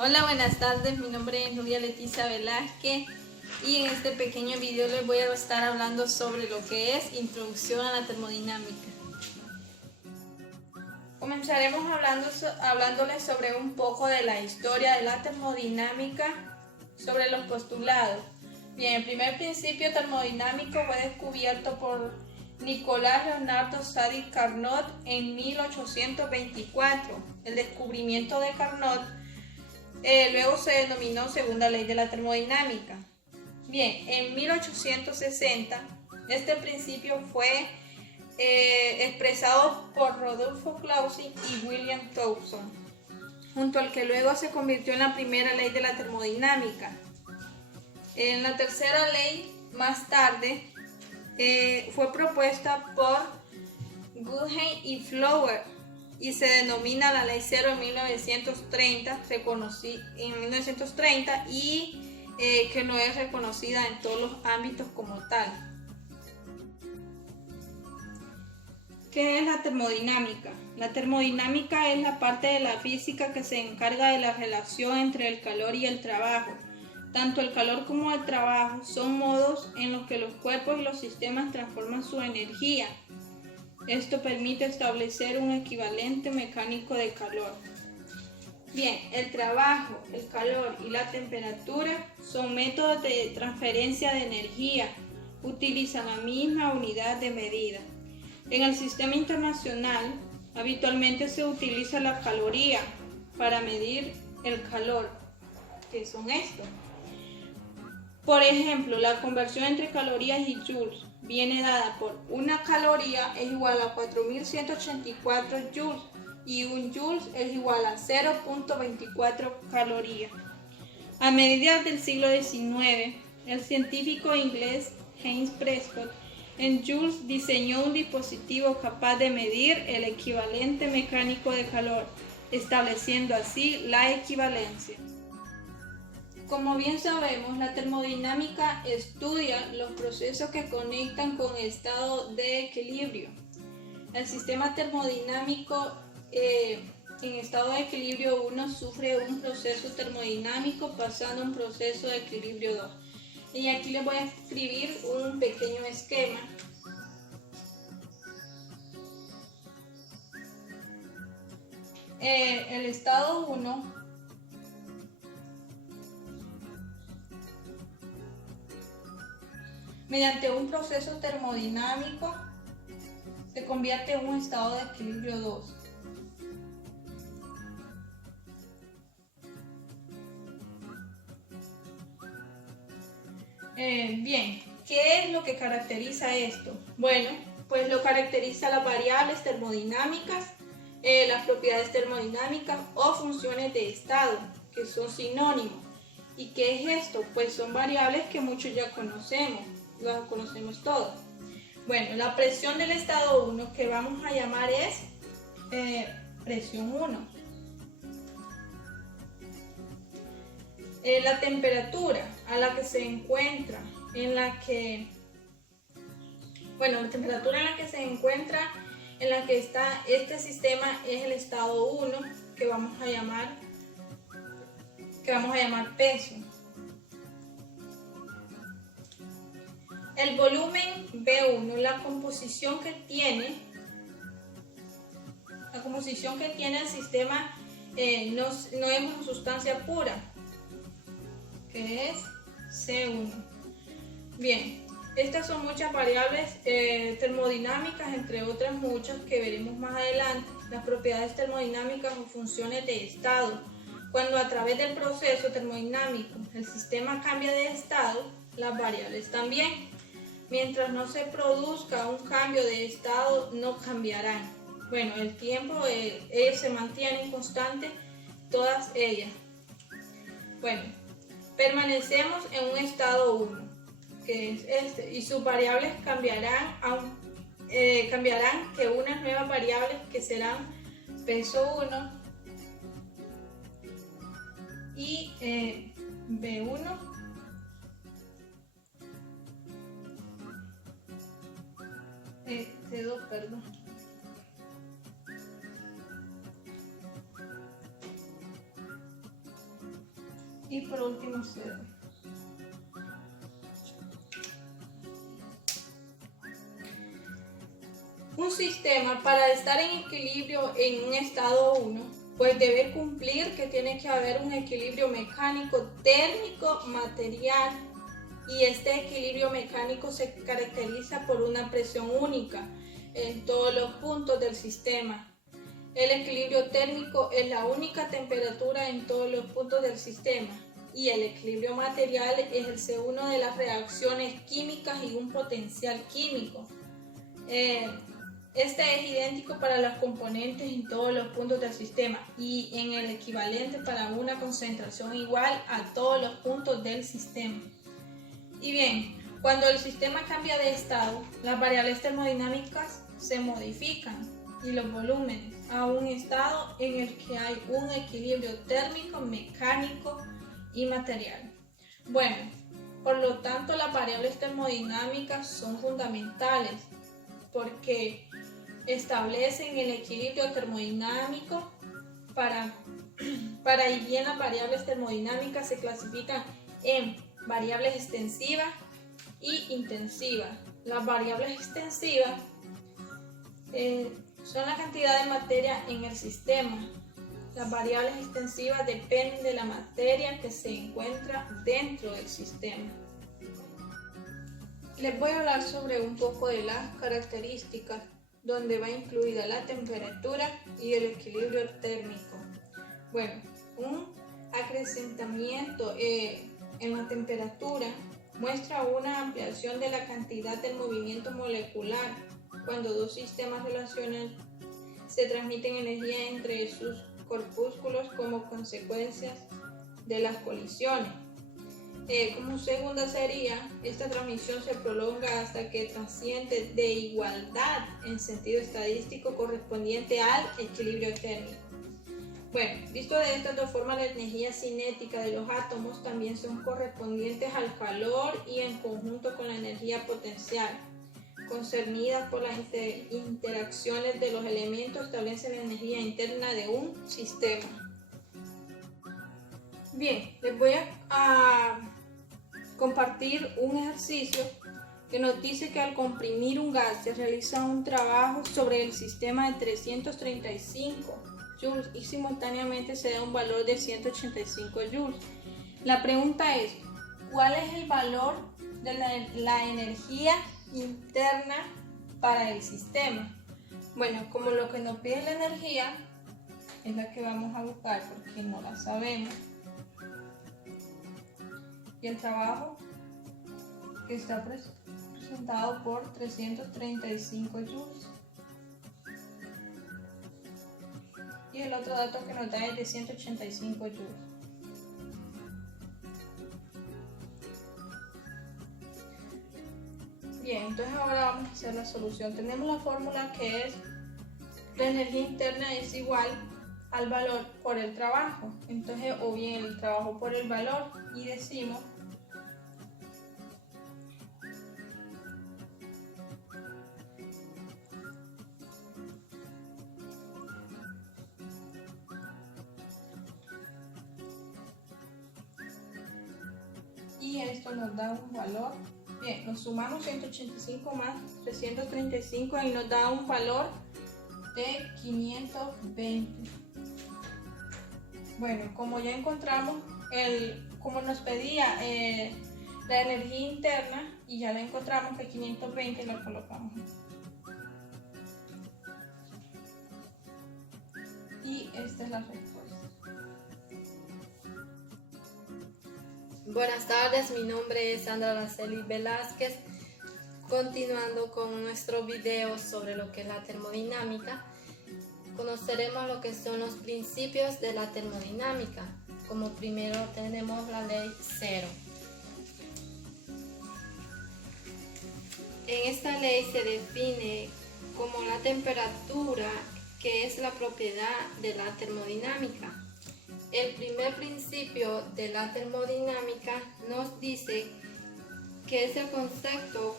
Hola, buenas tardes, mi nombre es Nubia Leticia Velázquez y en este pequeño video les voy a estar hablando sobre lo que es Introducción a la Termodinámica. Comenzaremos hablándoles sobre un poco de la historia de la termodinámica, sobre los postulados. Bien, el primer principio termodinámico fue descubierto por Nicolás Leonardo Sadi Carnot en 1824. El descubrimiento de Carnot luego se denominó segunda ley de la termodinámica. Bien, en 1860 este principio fue expresado por Rodolfo Clausen y William Thomson, junto al que luego se convirtió en la primera ley de la termodinámica. En la tercera ley, más tarde, fue propuesta por Goodhart y Flower y se denomina la Ley Cero en 1930, y que no es reconocida en todos los ámbitos como tal. ¿Qué es la termodinámica? La termodinámica es la parte de la física que se encarga de la relación entre el calor y el trabajo. Tanto el calor como el trabajo son modos en los que los cuerpos y los sistemas transforman su energía. Esto permite establecer un equivalente mecánico de calor. Bien, el trabajo, el calor y la temperatura son métodos de transferencia de energía. Utilizan la misma unidad de medida. En el sistema internacional, habitualmente se utiliza la caloría para medir el calor. ¿Qué son estos? Por ejemplo, la conversión entre calorías y joules viene dada por una caloría es igual a 4184 joules y un joules es igual a 0.24 calorías. A mediados del siglo XIX, el científico inglés James Prescott en joules diseñó un dispositivo capaz de medir el equivalente mecánico de calor, estableciendo así la equivalencia. Como bien sabemos, la termodinámica estudia los procesos que conectan con el estado de equilibrio. El sistema termodinámico en estado de equilibrio 1 sufre un proceso termodinámico pasando a un proceso de equilibrio 2. Y aquí les voy a escribir un pequeño esquema. El estado 1 mediante un proceso termodinámico se convierte en un estado de equilibrio 2. Bien, ¿qué es lo que caracteriza esto? Bueno, pues lo caracteriza las variables termodinámicas, las propiedades termodinámicas o funciones de estado, que son sinónimos. ¿Y qué es esto? Pues son variables que muchos ya conocemos, las conocemos todos. Bueno, la presión del estado 1 que vamos a llamar es presión 1. La temperatura a la que se encuentra, la temperatura en la que se encuentra, en la que está este sistema es el estado 1 que vamos a llamar peso. El volumen B1, la composición que tiene el sistema no es una sustancia pura, que es C1. Bien, estas son muchas variables termodinámicas, entre otras muchas que veremos más adelante. Las propiedades termodinámicas o funciones de estado. Cuando a través del proceso termodinámico el sistema cambia de estado, las variables también. Mientras no se produzca un cambio de estado, no cambiarán. Bueno, el tiempo, ellas se mantienen constantes, todas ellas. Bueno, permanecemos en un estado 1, que es este, y sus variables cambiarán que unas nuevas variables que serán peso 1 y B1 C2, perdón. y por último 0. Un sistema, para estar en equilibrio en un estado 1, pues debe cumplir que tiene que haber un equilibrio mecánico, térmico, material, y este equilibrio mecánico se caracteriza por una presión única en todos los puntos del sistema. El equilibrio térmico es la única temperatura en todos los puntos del sistema, y el equilibrio material es el C1 de las reacciones químicas y un potencial químico. Este es idéntico para los componentes en todos los puntos del sistema y en el equivalente para una concentración igual a todos los puntos del sistema. Y bien, cuando el sistema cambia de estado, las variables termodinámicas se modifican y los volúmenes a un estado en el que hay un equilibrio térmico, mecánico y material. Bueno, por lo tanto, las variables termodinámicas son fundamentales porque establecen el equilibrio termodinámico. Para y bien, las variables termodinámicas se clasifican en variables extensivas y intensivas. Las variables extensivas son la cantidad de materia en el sistema. Las variables extensivas dependen de la materia que se encuentra dentro del sistema. Les voy a hablar sobre un poco de las características, donde va incluida la temperatura y el equilibrio térmico. Bueno, un acrecentamiento en la temperatura muestra una ampliación de la cantidad del movimiento molecular. Cuando dos sistemas relacionan, se transmiten energía entre sus corpúsculos como consecuencia de las colisiones. Como segunda sería, esta transmisión se prolonga hasta que trasciende de igualdad en sentido estadístico correspondiente al equilibrio térmico. Bueno, visto de estas dos formas, la energía cinética de los átomos también son correspondientes al calor y en conjunto con la energía potencial, concernidas por las interacciones de los elementos, establecen la energía interna de un sistema. Bien, les voy a compartir un ejercicio que nos dice que al comprimir un gas se realiza un trabajo sobre el sistema de 335 joules y simultáneamente se da un valor de 185 joules. La pregunta es, ¿cuál es el valor de la energía interna para el sistema? Bueno, como lo que nos pide la energía es la que vamos a buscar porque no la sabemos. Y el trabajo que está presentado por 335 joules. Y el otro dato que nos da es de 185 joules. Bien, entonces ahora vamos a hacer la solución. Tenemos la fórmula que es la energía interna es igual al valor por el trabajo. Entonces, o bien el trabajo por el valor, y decimos y esto nos da un valor. Bien, nos sumamos 185 más 335 y nos da un valor de 520. Bueno, como ya encontramos como nos pedía la energía interna y ya la encontramos, que 520 lo colocamos. Y esta es la respuesta. Buenas tardes, mi nombre es Sandra Araceli Velázquez. Continuando con nuestro video sobre lo que es la termodinámica, conoceremos lo que son los principios de la termodinámica. Como primero tenemos la ley cero. En esta ley se define como la temperatura, que es la propiedad de la termodinámica. El primer principio de la termodinámica nos dice que es el concepto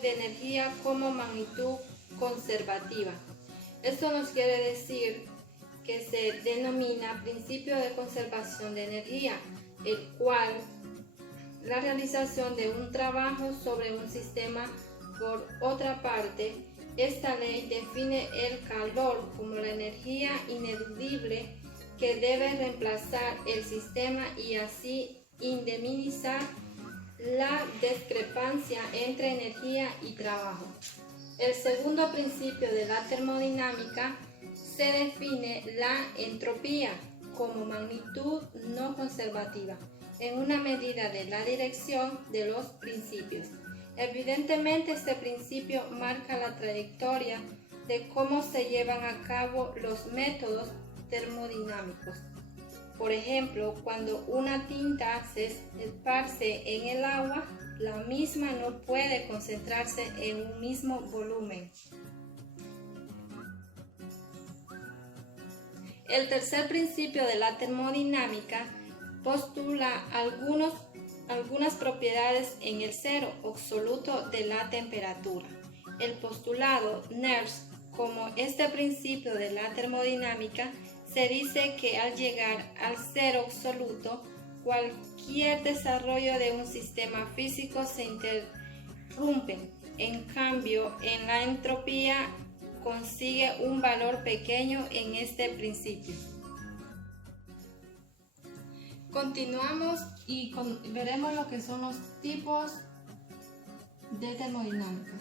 de energía como magnitud conservativa. Esto nos quiere decir que se denomina principio de conservación de energía, el cual la realización de un trabajo sobre un sistema. Por otra parte, esta ley define el calor como la energía ineludible que debe reemplazar el sistema y así indemnizar la discrepancia entre energía y trabajo. El segundo principio de la termodinámica se define la entropía como magnitud no conservativa en una medida de la dirección de los principios. Evidentemente, este principio marca la trayectoria de cómo se llevan a cabo los métodos termodinámicos. Por ejemplo, cuando una tinta se esparce en el agua, la misma no puede concentrarse en un mismo volumen. El tercer principio de la termodinámica postula algunas propiedades en el cero absoluto de la temperatura. El postulado NERSC, como este principio de la termodinámica, se dice que al llegar al cero absoluto, cualquier desarrollo de un sistema físico se interrumpe. En cambio, en la entropía consigue un valor pequeño en este principio. Continuamos y veremos lo que son los tipos de termodinámica.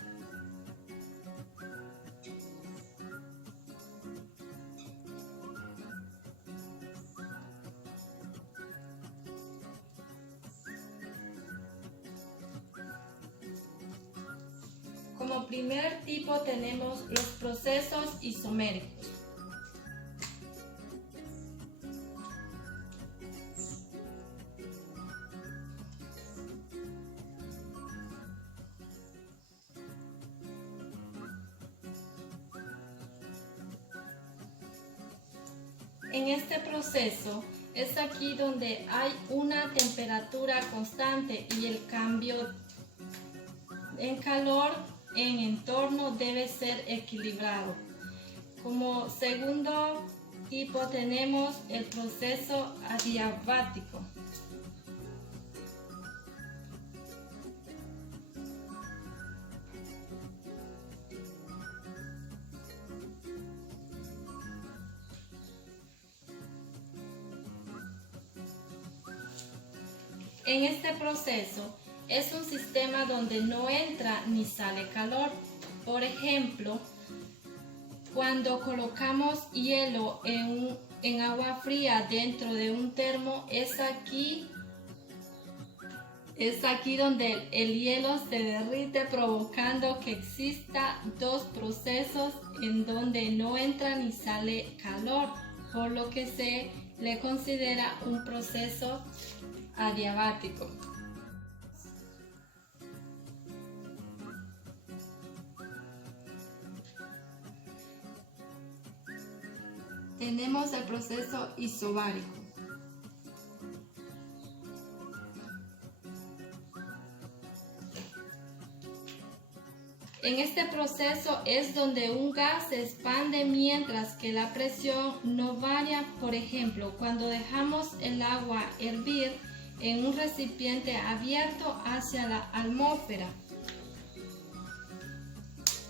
Como primer tipo tenemos los procesos isoméricos. En este proceso es aquí donde hay una temperatura constante y el cambio en calor en entorno debe ser equilibrado. Como segundo tipo tenemos el proceso adiabático. En este proceso es un sistema donde no entra ni sale calor. Por ejemplo, cuando colocamos hielo en agua fría dentro de un termo, es aquí donde el hielo se derrite, provocando que exista dos procesos en donde no entra ni sale calor, por lo que se le considera un proceso adiabático. Tenemos el proceso isobárico. En este proceso es donde un gas se expande mientras que la presión no varía. Por ejemplo, cuando dejamos el agua hervir en un recipiente abierto hacia la atmósfera.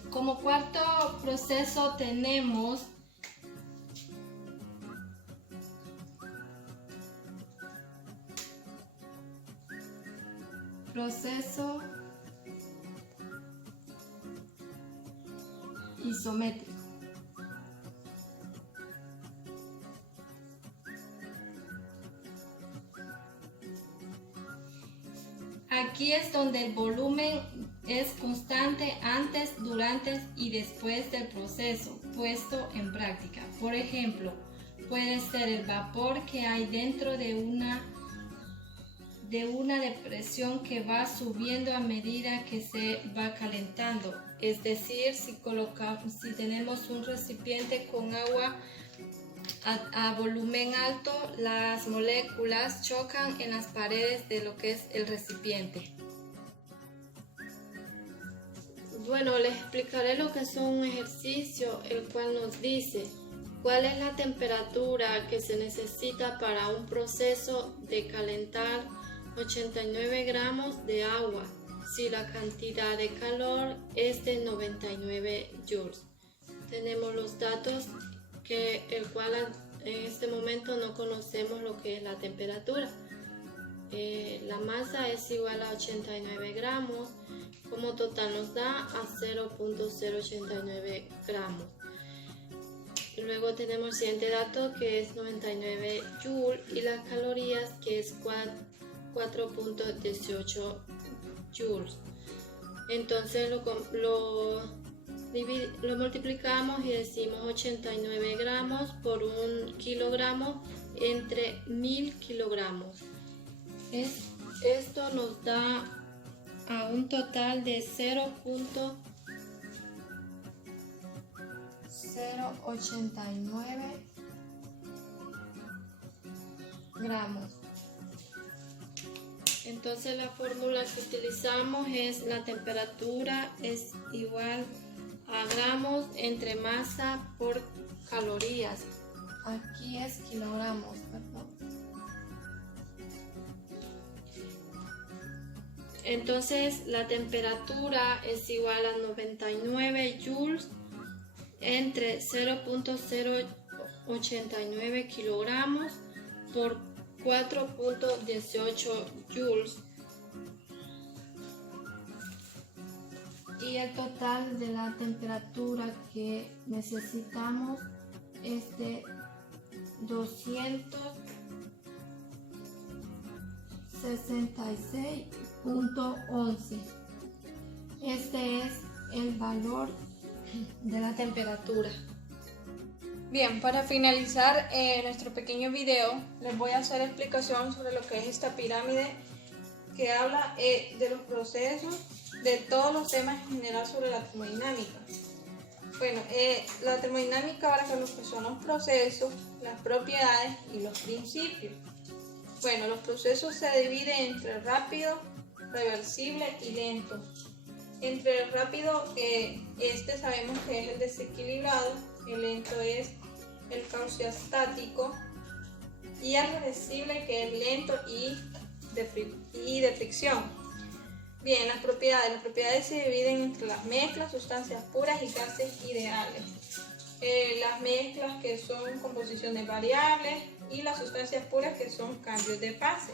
Como cuarto proceso tenemos proceso isométrico. Aquí es donde el volumen es constante antes, durante y después del proceso puesto en práctica. Por ejemplo, puede ser el vapor que hay dentro de una depresión que va subiendo a medida que se va calentando. Es decir, si tenemos un recipiente con agua a volumen alto, las moléculas chocan en las paredes de lo que es el recipiente. Bueno, les explicaré lo que es un ejercicio, el cual nos dice: ¿Cuál es la temperatura que se necesita para un proceso de calentar 89 gramos de agua si la cantidad de calor es de 99 joules? Tenemos los datos el cual en este momento no conocemos lo que es la temperatura. La masa es igual a 89 gramos, como total nos da a 0.089 gramos. Luego tenemos el siguiente dato que es 99 joules y las calorías que es 4.18 joules. Entonces lo multiplicamos y decimos 89 gramos por 1 kilogramo entre 1000 kilogramos. Esto nos da a un total de 0.089 gramos. Entonces la fórmula que utilizamos es la temperatura es igual a gramos entre masa por calorías. Aquí es kilogramos, perdón. Entonces la temperatura es igual a 99 joules entre 0.089 kilogramos por 4.18 joules. Y el total de la temperatura que necesitamos es de 266.11. Este es el valor de la temperatura. Bien, para finalizar nuestro pequeño video, les voy a hacer explicación sobre lo que es esta pirámide que habla de los procesos, de todos los temas en general sobre la termodinámica. Bueno, la termodinámica abarca lo que son los procesos, las propiedades y los principios. Bueno, los procesos se dividen entre rápido, reversible y lento. Entre el rápido, sabemos que es el desequilibrado, el lento es el causiostático y el reversible que es lento y de fricción. Bien, las propiedades se dividen entre las mezclas, sustancias puras y gases ideales. Las mezclas que son composiciones variables y las sustancias puras que son cambios de fase.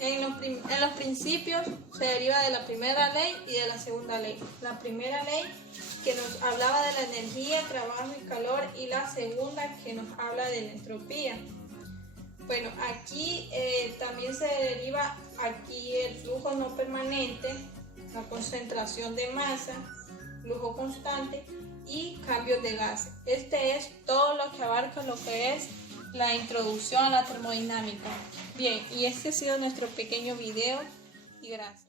En los principios se deriva de la primera ley y de la segunda ley. La primera ley que nos hablaba de la energía, trabajo y calor, y la segunda que nos habla de la entropía. Bueno, aquí también se deriva el flujo no permanente, la concentración de masa, flujo constante y cambios de gases. Este es todo lo que abarca lo que es la introducción a la termodinámica. Bien, y este ha sido nuestro pequeño video y gracias.